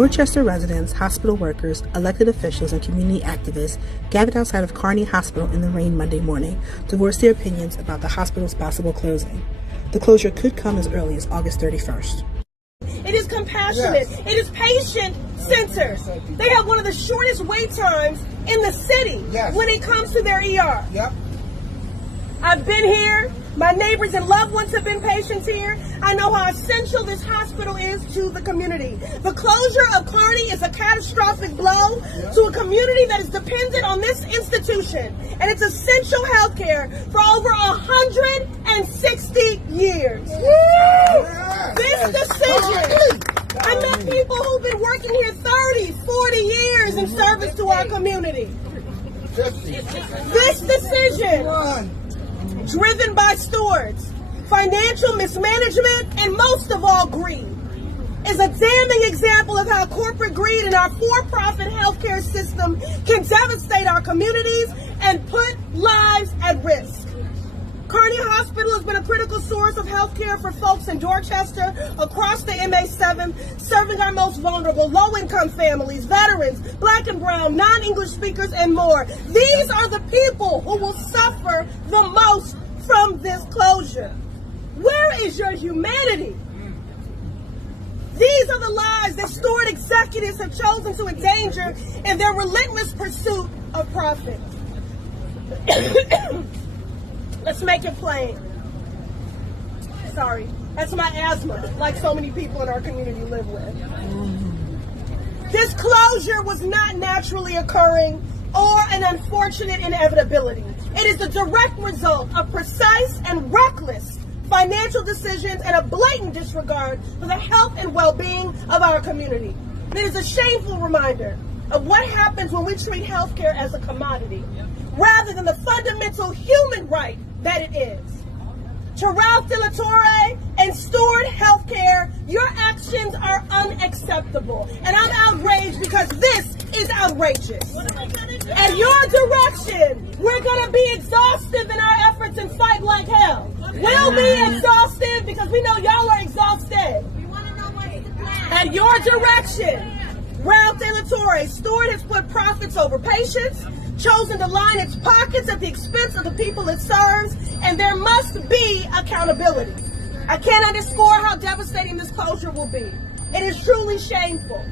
Dorchester residents, hospital workers, elected officials, and community activists gathered outside of Carney Hospital in the rain Monday morning to voice their opinions about the hospital's possible closing. The closure could come as early as August 31st. It is compassionate. Yes. It is patient-centered. They have one of the shortest wait times in the city when it comes to their ER. Yep. I've been here. My neighbors and loved ones have been patients here. I know how essential this hospital is to the community. The closure of Carney is a catastrophic blow to a community that is dependent on this institution and its essential health care for over 160 years. This decision, I met people who've been working here 30, 40 years in service to our community. This decision, driven by stewards, financial mismanagement, and most of all greed, is a damning example of how corporate greed in our for-profit healthcare system can devastate our communities and put lives at risk. Carney Hospital has been a critical source of healthcare for folks in Dorchester, across the MA7, serving our most vulnerable, low-income families, veterans, black and brown, non-English speakers, and more. These are the people who will suffer the most from this closure. Where is your humanity? These are the lives that steward executives have chosen to endanger in their relentless pursuit of profit. Let's make it plain. Sorry, that's my asthma, like so many people in our community live with. This closure was not naturally occurring or an unfortunate inevitability. It is the direct result of precise and reckless financial decisions and a blatant disregard for the health and well-being of our community. It is a shameful reminder of what happens when we treat healthcare as a commodity, rather than the fundamental human right that it is. To Ralph De La Torre and Steward Healthcare, your actions are unacceptable. And I'm outraged because this is outrageous. At your direction, we're going to be exhaustive in our efforts and fight like hell. We'll be exhaustive because we know y'all are exhausted. At your direction, Ralph De La Torre, Steward has put profits over patients, chosen to line its pockets at the expense of the people it serves, and there must be accountability. I can't underscore how devastating this closure will be. It is truly shameful.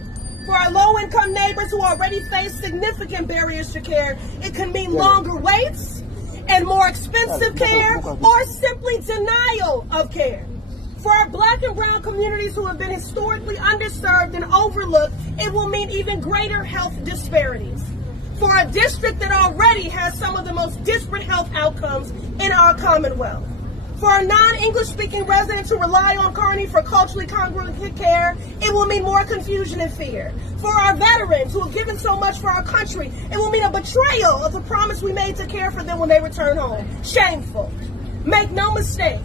For our low-income neighbors who already face significant barriers to care, it can mean longer waits and more expensive care, or simply denial of care. For our black and brown communities who have been historically underserved and overlooked, it will mean even greater health disparities. For a district that already has some of the most disparate health outcomes in our Commonwealth. For our non-English speaking residents who rely on Carney for culturally congruent care, it will mean more confusion and fear. For our veterans who have given so much for our country, it will mean a betrayal of the promise we made to care for them when they return home. Shameful. Make no mistake,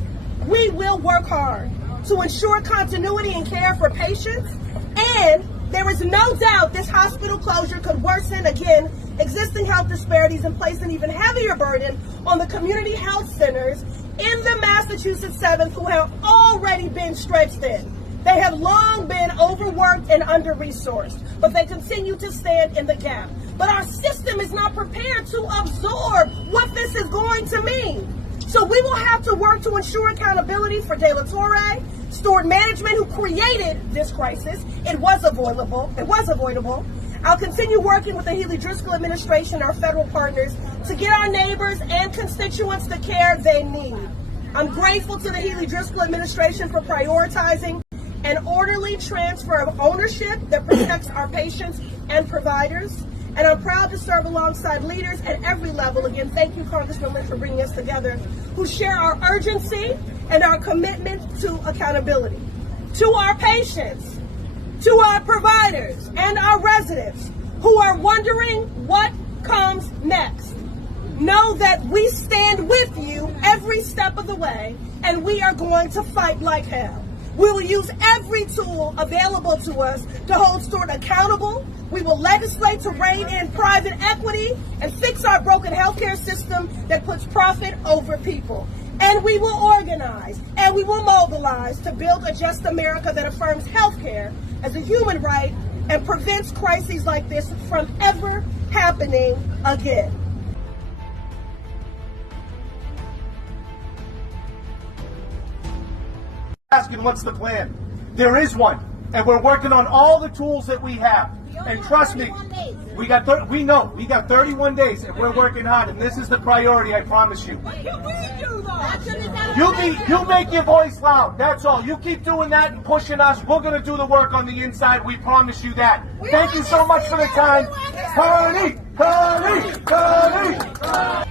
we will work hard to ensure continuity in care for patients, and there is no doubt this hospital closure could worsen, again, existing health disparities and place an even heavier burden on the community health centers in the Massachusetts 7th who have already been stretched thin. They have long been overworked and under-resourced, but they continue to stand in the gap. But our system is not prepared to absorb what this is going to mean. So we will have to work to ensure accountability for De La Torre, Steward Management, who created this crisis. It was avoidable. I'll continue working with the Healy-Driscoll administration and our federal partners to get our neighbors and constituents the care they need. I'm grateful to the Healy-Driscoll administration for prioritizing an orderly transfer of ownership that protects our patients and providers. And I'm proud to serve alongside leaders at every level. Again, thank you, Congressman Lynch, for bringing us together, who share our urgency and our commitment to accountability. To our patients, to our providers, and our residents who are wondering what comes next, know that we stand with you every step of the way, and we are going to fight like hell. We will use every tool available to us to hold Steward accountable. We will legislate to rein in private equity and fix our broken healthcare system that puts profit over people. And we will organize and we will mobilize to build a just America that affirms healthcare as a human right and prevents crises like this from ever happening again. Asking what's the plan? There is one, and we're working on all the tools that we have. And trust me, we got 31 days, and we're working hard. And this is the priority, I promise you. You make your voice loud. That's all. You keep doing that and pushing us. We're gonna do the work on the inside. We promise you that. Thank you so much for the time. Carney, Carney, Carney.